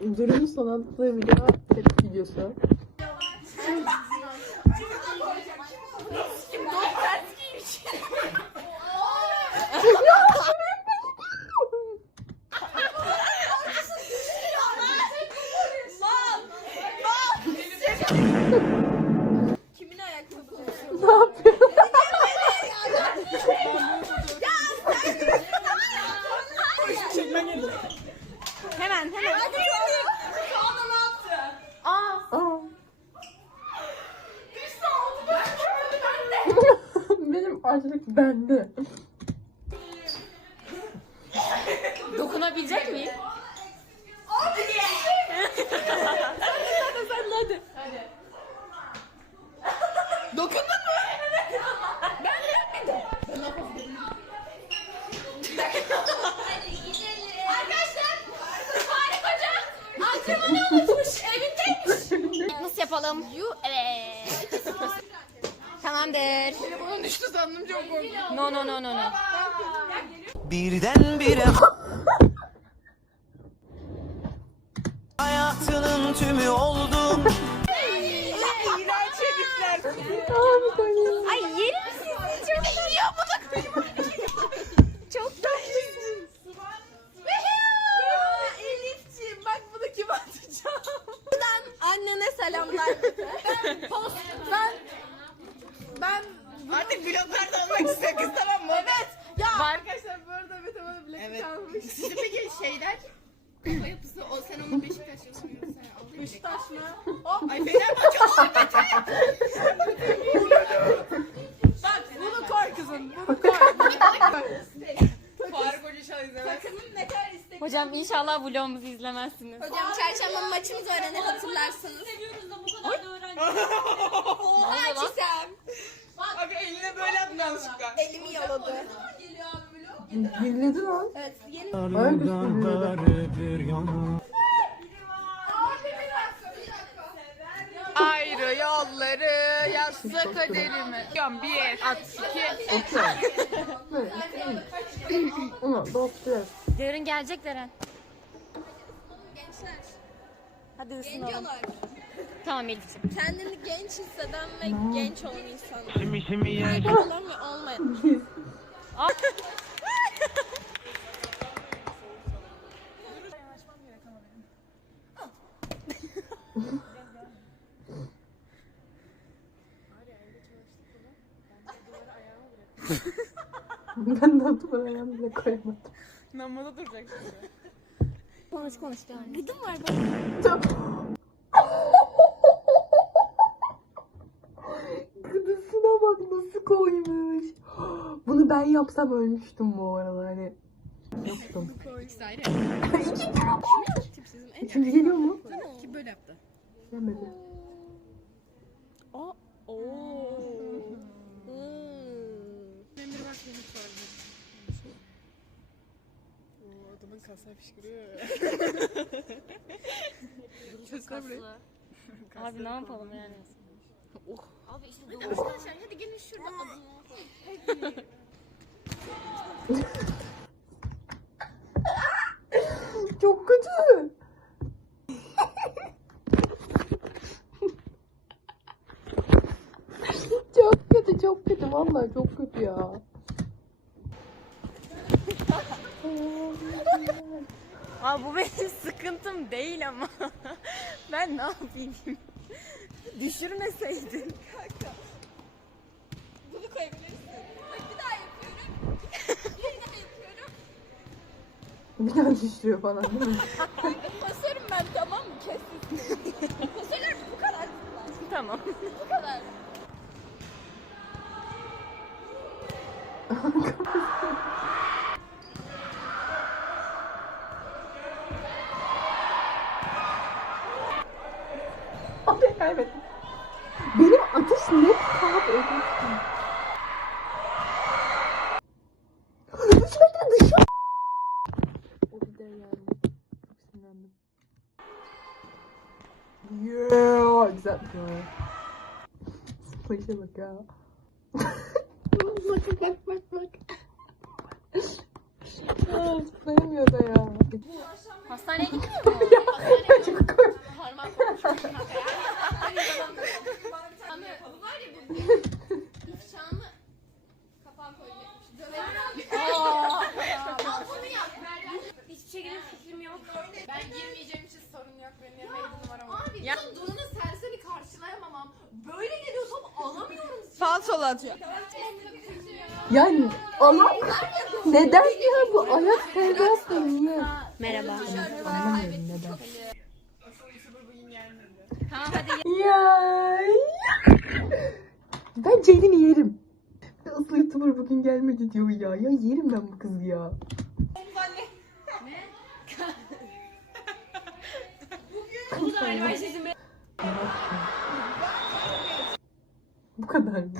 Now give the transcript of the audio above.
Durum sanatlı video tepki videosu. Kimin ayakkabı? Ne yapıyorsun? Hemen hemen. Hadi Tuana ne yaptı? Aa. Aa. Açlık bende. Dokunabilecek miyim? Hadi. sen de hadi. Dokundun mu? Ben yapmadım. Arkadaşlar, Tarık Hoca antrenmanı unutmuş, evindeymiş. Nasıl yapalım? You, evet. Tamamdır. Bunun düştü sandım çok korktum. No no no no no. Birdenbire Hayatının tümü oldum Ay 8 tamam mı? Evet. Ya arkadaşlar bu arada Mete bana bilek Evet. çalmış. Sizin peki şeyler yapısı o sen onu Beşiktaş yapıyorsun sen aldın bilek. Beşiktaş mı? Oh. Ay Fenerbahçe oh, o Bak bunu koy kızım. Bunu koy. Faruk Takımın ne kadar istek. Hocam inşallah vlogumuzu izlemezsiniz. Hocam çarşamba maçımız öğrenir hatırlarsınız. Seviyoruz da bu kadar da öğrenci. Oha Çisem. Abi eline böyle yaptın yanlışlıkla. Elimi yaladı. Dinledi lan. Evet yeni. Dinledi. Ayrı yolları yazsa kaderimi. Bir, at iki. Ulan dostlar. Yarın gelecek Deren. Gençler. Hadi ısınalım. olan. Tamam Elif'ciğim. Kendini genç hisseden ve genç olan insanlar. Kaybı olan ve olmayan. Ben de atıma ayağımı bile koyamadım. Namada duracak şimdi. Konuş konuş devam. Gıdım var bak. Kıdısına bak koymuş. Bunu ben yapsam ölmüştüm bu arada hani. Yaptım. İkisi ayrı. Tipsizim en Üçüncü geliyor mu? Kim böyle yaptı? Gelmedi. Oo. Benim bir bak sorabilirim. Oo adamın kasa fışkırıyor. Sesler buraya. Abi ne yapalım yani? Abi işte Arkadaşlar hadi gelin şurada adını. Çok kötü. çok kötü, çok kötü. Vallahi çok kötü ya. Abi bu benim sıkıntım değil ama. ben ne yapayım? Düşürmeseydin. Bunu koyabilirsin. Bak bir daha yapıyorum. Bir daha yapıyorum. Bir daha düşürüyor falan değil mi? Pasörüm ben tamam mı? Kesin. Pasörler bu kadar. tamam. Bu kadar. Abi kaybettim. Benim atış net kağıt ödüm. Dışarıda dışarı. O bir de yani. Çok sinirlendim. Yeah, güzel. Yeah. Paşa bak ya. bak bak bak bak. Aa, Zıplayamıyor da ya. Hastaneye gitmiyor mu? çekilir fikrim yok. Ben girmeyeceğim için sorun yok. Benim yerime bir numaram var. Abi Ya- ya. Duru'nun serseri karşılayamamam. Böyle geliyor top Falsolu atıyor. Yani ayak neden ya bu ayak sevdası niye? Merhaba. Anlamıyorum neden. Tamam hadi Ya. Ben Ceylin'i yerim. Aslı YouTuber bugün gelmedi diyor ya. Ya yerim ben bu kızı ya. Bu da aynı başlasın be. Bu kadar mı?